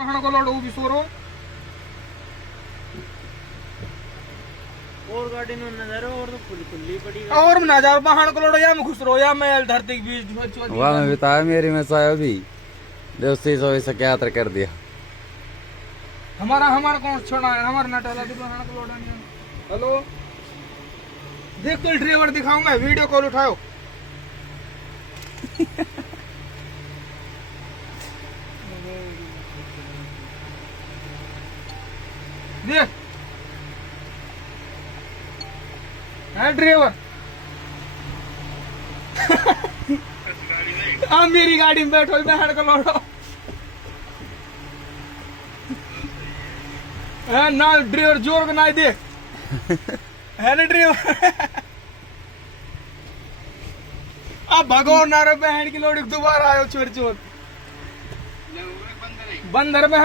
को लोड भी सोरो और गाड़ी में नजर और तो खुली पड़ी और ना जा वाहन को लोड या में घुस रो या मैं धरती के बीच वहाँ में बताया मेरी में साया भी दोस्ती सो इसे क्या कर दिया। हमारा कौन छोड़ा है हमारा नटाला तो वाहन को लोड नहीं। हेलो देख तो ड्राइवर दिखाऊंगा वीडियो कॉल उठाओ। देख है ड्राइवर आप मेरी गाड़ी में बैठो बहन को लौटो है ना ड्राइवर जोर को ना देख है ना ड्राइवर अब भगवान नारे बहन की लोड़ी दोबारा आयो चोर चोर बंदर में